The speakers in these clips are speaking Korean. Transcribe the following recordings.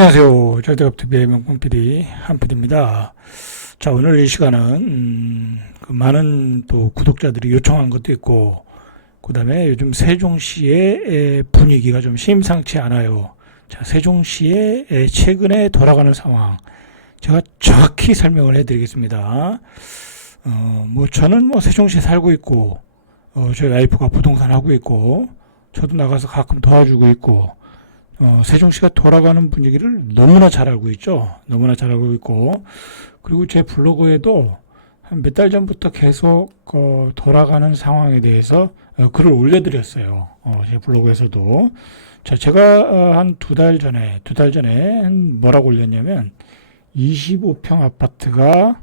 안녕하세요. 절대급TV의 명품 PD 한PD입니다. 자, 오늘 이 시간은 그 많은 또 구독자들이 요청한 것도 있고, 그 다음에 요즘 세종시의 분위기가 좀 심상치 않아요. 자, 세종시의 최근에 돌아가는 상황 제가 정확히 설명을 해드리겠습니다. 저는 세종시에 살고 있고, 저희 와이프가 부동산 하고 있고, 저도 나가서 가끔 도와주고 있고, 세종시가 돌아가는 분위기를 너무나 잘 알고 있죠. 너무나 잘 알고 있고, 그리고 제 블로그에도 한 몇 달 전부터 계속 돌아가는 상황에 대해서 글을 올려드렸어요. 제 블로그에서도. 자, 제가 한 두 달 전에 뭐라고 올렸냐면, 25평 아파트가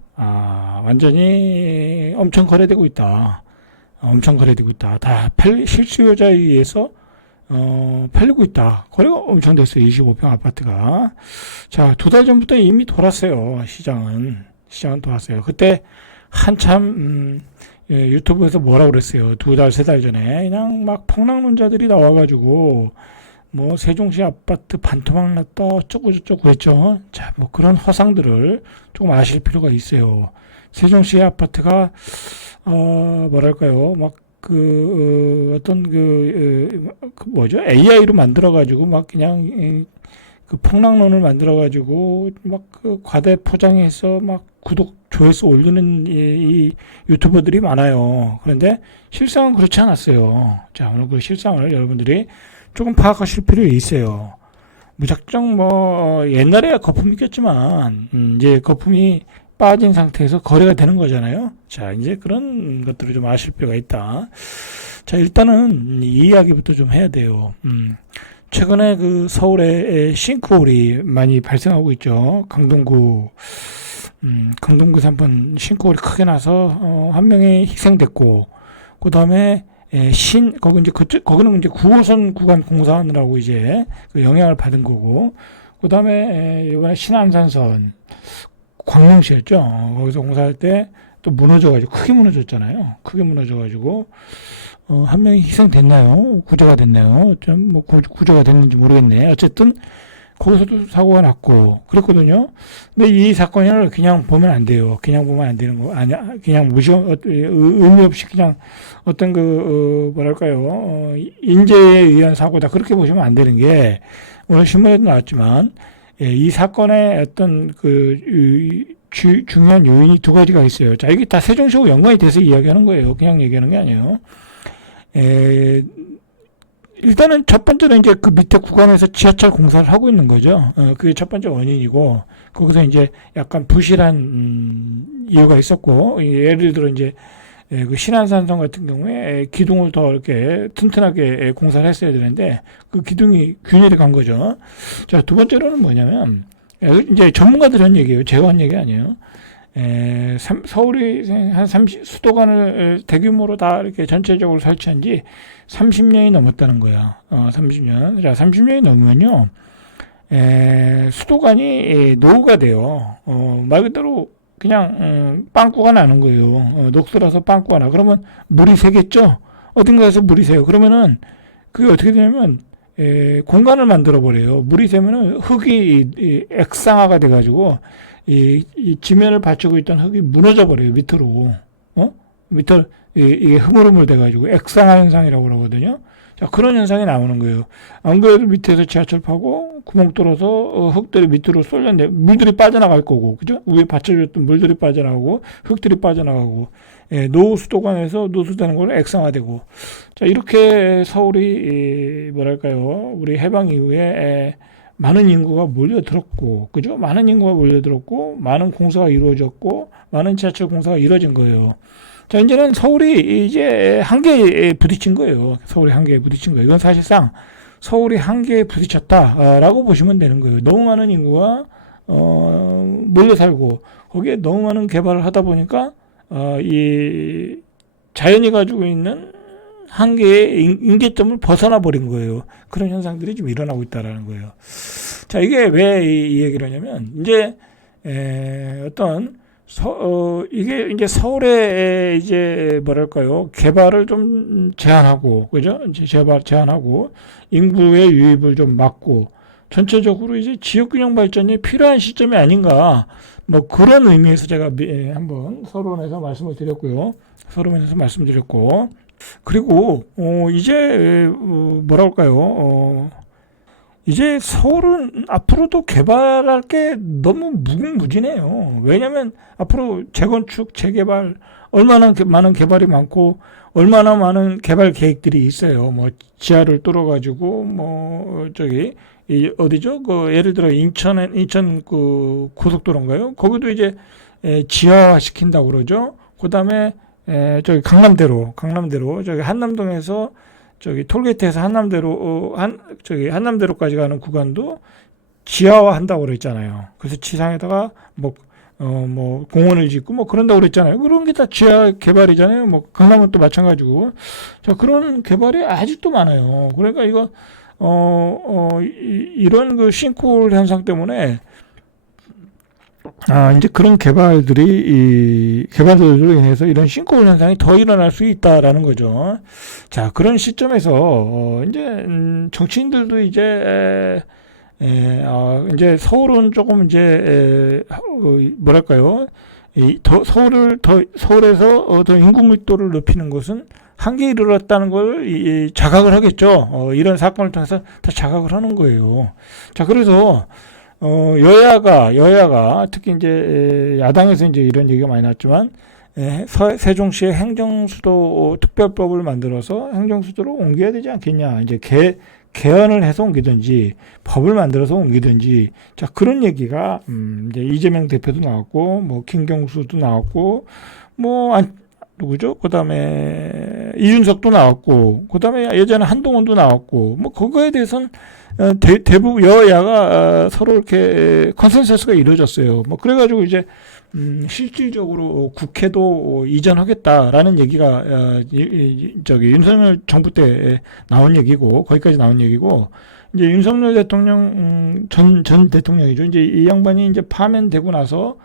완전히 엄청 거래되고 있다. 엄청 거래되고 있다. 다 실수요자에 의해서 팔리고 있다. 거래가 엄청 됐어요. 25평 아파트가. 자, 두 달 전부터 이미 돌았어요. 시장은 돌았어요. 그때 한참 유튜브에서 뭐라고 그랬어요. 두 달, 세 달 전에 그냥 막 폭락론자들이 나와가지고 세종시 아파트 반토막 났다 어쩌고 저쩌고 했죠. 자, 그런 허상들을 조금 아실 필요가 있어요. 세종시 아파트가 뭐랄까요, AI로 만들어가지고, 그냥, 폭락론을 만들어가지고, 과대 포장해서, 구독, 조회수 올리는 이 유튜버들이 많아요. 그런데, 실상은 그렇지 않았어요. 자, 오늘 그 실상을 여러분들이 조금 파악하실 필요가 있어요. 무작정 옛날에 거품이 꼈지만, 이제 거품이 빠진 상태에서 거래가 되는 거잖아요. 자, 이제 그런 것들을 좀 아실 필요가 있다. 자, 일단은 이 이야기부터 좀 해야 돼요. 최근에 그 서울에 싱크홀이 많이 발생하고 있죠. 강동구 3번 싱크홀이 크게 나서 한 명이 희생됐고, 그 다음에 거기는 이제 9호선 구간 공사하느라고 이제 그 영향을 받은 거고, 그 다음에 이번에 신안산선 광명시였죠. 거기서 공사할 때 또 무너져가지고 크게 무너졌잖아요. 크게 무너져가지고 한 명이 희생됐나요? 구조가 됐나요? 구조가 됐는지 모르겠네. 어쨌든 거기서도 사고가 났고 그랬거든요. 근데 이 사건을 그냥 보면 안 돼요. 그냥 보면 안 되는 거 아니야. 그냥 의미 없이 그냥 어떤 뭐랄까요, 인재에 의한 사고다 그렇게 보시면 안 되는 게, 오늘 신문에도 나왔지만 이 사건의 어떤 중요한 요인이 두 가지가 있어요. 자, 이게 다 세종시하고 연관이 돼서 이야기하는 거예요. 그냥 얘기하는 게 아니에요. 일단은 첫 번째는 이제 그 밑에 구간에서 지하철 공사를 하고 있는 거죠. 그게 첫 번째 원인이고, 거기서 이제 약간 부실한 이유가 있었고, 예를 들어 이제 그 신안산선 같은 경우에 기둥을 더 이렇게 튼튼하게 공사를 했어야 되는데 그 기둥이 균일이 간 거죠. 자, 두 번째로는 뭐냐면, 이제 전문가들 한 얘기예요. 제가 한 얘기 아니에요. 서울이 한 수도관을 대규모로 다 이렇게 전체적으로 설치한 지 30년이 넘었다는 거야. 30년. 자, 30년이 넘으면요, 수도관이 노후가 돼요. 말 그대로 그냥 빵꾸가 나는 거예요. 녹슬어서 빵꾸가 나. 그러면 물이 새겠죠? 어딘가에서 물이 새요. 그러면은 그게 어떻게 되냐면 공간을 만들어 버려요. 물이 새면은 흙이 액상화가 돼가지고 이 지면을 받치고 있던 흙이 무너져 버려요. 밑으로. 밑으로 이게 흐물흐물 돼가지고 액상화 현상이라고 그러거든요. 자, 그런 현상이 나오는 거예요. 안 그래도 밑에서 지하철 파고 구멍 뚫어서 흙들이 밑으로 쏠렸는데 물들이 빠져나갈 거고, 그죠? 위에 받쳐줬던 물들이 빠져나가고 흙들이 빠져나가고, 노후 수도관에서 누수되는 걸로 액상화되고. 자, 이렇게 서울이 뭐랄까요, 우리 해방 이후에 많은 인구가 몰려들었고, 그죠? 많은 인구가 몰려들었고, 많은 공사가 이루어졌고, 많은 지하철 공사가 이루어진 거예요. 자, 이제는 서울이 이제 한계에 부딪힌 거예요. 서울이 한계에 부딪힌 거예요. 이건 사실상 서울이 한계에 부딪혔다라고 보시면 되는 거예요. 너무 많은 인구가 몰려 살고, 거기에 너무 많은 개발을 하다 보니까 이 자연이 가지고 있는 한계의 임계점을 벗어나 버린 거예요. 그런 현상들이 좀 일어나고 있다라는 거예요. 자, 이게 왜 이 얘기를 하냐면, 이제 이게 이제 서울의 이제 뭐랄까요, 개발을 좀 제한하고, 그죠? 제한하고 인구의 유입을 좀 막고, 전체적으로 이제 지역균형 발전이 필요한 시점이 아닌가, 뭐 그런 의미에서 제가 한번 서론에서 말씀을 드렸고요. 서론에서 말씀드렸고, 그리고 이제 뭐랄까요, 이제 서울은 앞으로도 개발할 게 너무 무궁무진해요. 왜냐하면 앞으로 재건축, 재개발 얼마나 많은 개발이 많고 얼마나 많은 개발 계획들이 있어요. 뭐 지하를 뚫어가지고 뭐 저기 어디죠? 그 예를 들어 인천 그 고속도로인가요? 거기도 이제 지하화 시킨다고 그러죠. 그다음에 저기 강남대로 저기 한남동에서 저기 톨게이트에서 한남대로까지 가는 구간도 지하화 한다고 그랬잖아요. 그래서 지상에다가 뭐 공원을 짓고 뭐 그런다고 그랬잖아요. 그런 게 다 지하 개발이잖아요. 뭐 강남은 또 마찬가지고. 자, 그런 개발이 아직도 많아요. 그러니까 이거 이런 그 싱크홀 현상 때문에 이제 그런 개발들로 인해서 이런 싱크홀 현상이 더 일어날 수 있다라는 거죠. 자, 그런 시점에서, 이제, 정치인들도 이제 서울은 조금 뭐랄까요. 서울에서 더 인구 밀도를 높이는 것은 한계에 이르렀다는 걸 자각을 하겠죠. 이런 사건을 통해서 다 자각을 하는 거예요. 자, 그래서, 여야가 특히 이제 야당에서 이제 이런 얘기가 많이 났지만 세종시에 행정수도 특별법을 만들어서 행정수도로 옮겨야 되지 않겠냐. 이제 개헌을 해서 옮기든지 법을 만들어서 옮기든지 자 그런 얘기가 이제 이재명 대표도 나왔고 뭐 김경수도 나왔고 뭐 누구죠? 그다음에 이준석도 나왔고 그다음에 예전에 한동훈도 나왔고 뭐 그거에 대해서는 대부분 여야가 서로 이렇게 컨센서스가 이루어졌어요. 뭐 그래가지고 이제 실질적으로 국회도 이전하겠다라는 얘기가 저기 윤석열 정부 때 나온 얘기고 거기까지 나온 얘기고 이제 윤석열 대통령 전 대통령이죠. 이제 이 양반이 이제 파면되고 나서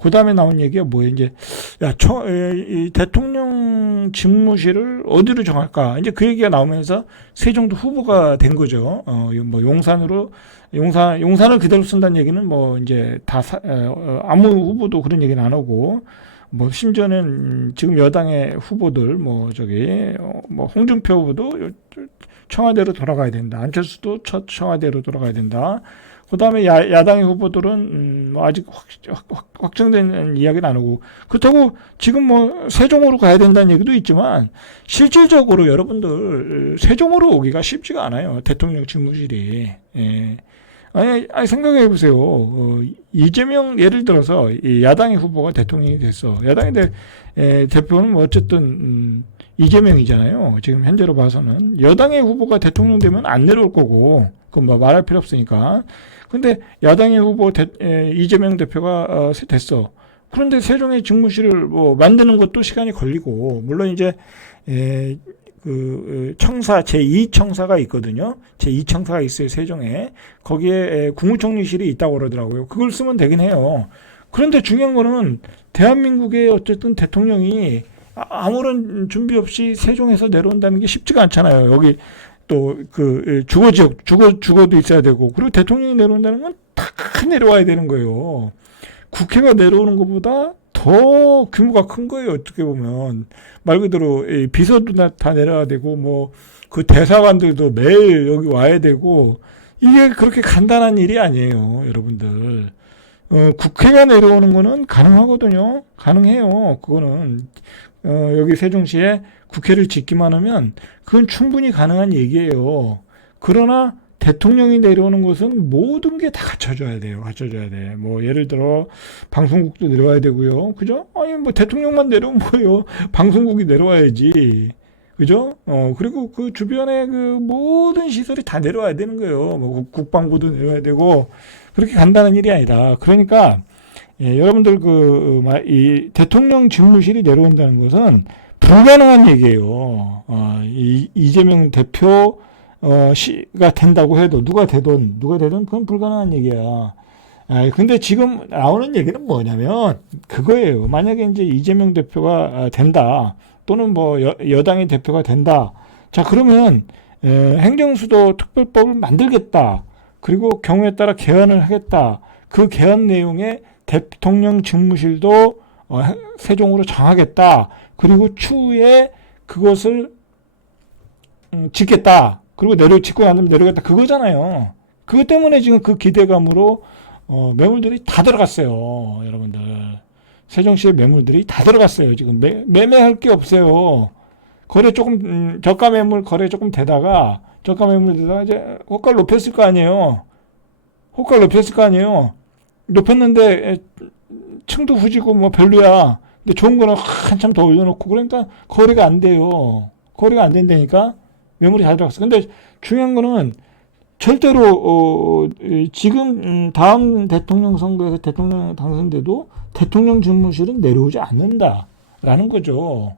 그 다음에 나온 얘기가 뭐예요? 이제, 이 대통령 집무실을 어디로 정할까? 이제 그 얘기가 나오면서 세종도 후보가 된 거죠. 뭐 용산을 그대로 쓴다는 얘기는 뭐 이제 아무 후보도 그런 얘기는 안 하고, 뭐 심지어는 지금 여당의 후보들, 뭐 뭐 홍준표 후보도 청와대로 돌아가야 된다. 안철수도 청와대로 돌아가야 된다. 그 다음에 야당의 후보들은 아직 확정된 이야기는 안 하고 그렇다고 지금 뭐 세종으로 가야 된다는 얘기도 있지만 실질적으로 여러분들 세종으로 오기가 쉽지가 않아요. 대통령 집무실이. 예. 아니 생각해 보세요. 이재명 예를 들어서 이 야당의 후보가 대통령이 됐어. 야당의 대표는 뭐 어쨌든 이재명이잖아요. 지금 현재로 봐서는 여당의 후보가 대통령 되면 안 내려올 거고 그건 뭐 말할 필요 없으니까. 근데 야당의 후보 이재명 대표가 됐어. 그런데 세종의 집무실을 뭐 만드는 것도 시간이 걸리고 물론 이제 그 청사 제2청사가 있거든요. 제2청사가 있어요. 세종에. 거기에 국무총리실이 있다고 그러더라고요. 그걸 쓰면 되긴 해요. 그런데 중요한 거는 대한민국의 어쨌든 대통령이 아무런 준비 없이 세종에서 내려온다는 게 쉽지가 않잖아요. 여기 또 그 주거도 있어야 되고 그리고 대통령이 내려온다는 건 다 내려와야 되는 거예요. 국회가 내려오는 것보다 더 규모가 큰 거예요. 어떻게 보면 말 그대로 비서도 다 내려야 되고 뭐 그 대사관들도 매일 여기 와야 되고 이게 그렇게 간단한 일이 아니에요, 여러분들. 국회가 내려오는 거는 가능하거든요. 가능해요. 그거는 여기 세종시에 국회를 짓기만 하면 그건 충분히 가능한 얘기예요. 그러나 대통령이 내려오는 것은 모든 게 다 갖춰져야 돼요. 갖춰져야 돼. 뭐 예를 들어 방송국도 내려와야 되고요. 그죠? 아니 뭐 대통령만 내려오면 뭐예요? 방송국이 내려와야지. 그죠? 그리고 그 주변에 그 모든 시설이 다 내려와야 되는 거예요. 뭐 국방부도 내려와야 되고 그렇게 간단한 일이 아니다. 그러니까 여러분들 이 대통령 집무실이 내려온다는 것은 불가능한 얘기예요. 이재명 대표 가 된다고 해도 누가 되든 그건 불가능한 얘기야. 근데 지금 나오는 얘기는 뭐냐면 그거예요. 만약에 이제 이재명 대표가 된다 또는 뭐 여당의 대표가 된다. 자 그러면 행정수도 특별법을 만들겠다. 그리고 경우에 따라 개헌을 하겠다. 그 개헌 내용에 대통령 집무실도 세종으로 정하겠다. 그리고 추후에 그것을 짓겠다. 그리고 짓고 난 다음에 내려겠다. 그거잖아요. 그것 때문에 지금 그 기대감으로 매물들이 다 들어갔어요. 여러분들. 세종시의 매물들이 다 들어갔어요. 지금 매매할 게 없어요. 거래 조금 저가 매물 거래 조금 되다가 저가 매물 되다가 이제 호가를 높였을 거 아니에요. 호가를 높였을 거 아니에요. 높였는데 층도 후지고 뭐 별로야. 근데 좋은 거는 한참 더 올려놓고 그러니까 거래가 안 돼요. 거래가 안 된다니까 매물이 다 들어갔어. 근데 중요한 거는 절대로 지금 다음 대통령 선거에서 대통령 당선돼도 대통령 집무실은 내려오지 않는다라는 거죠.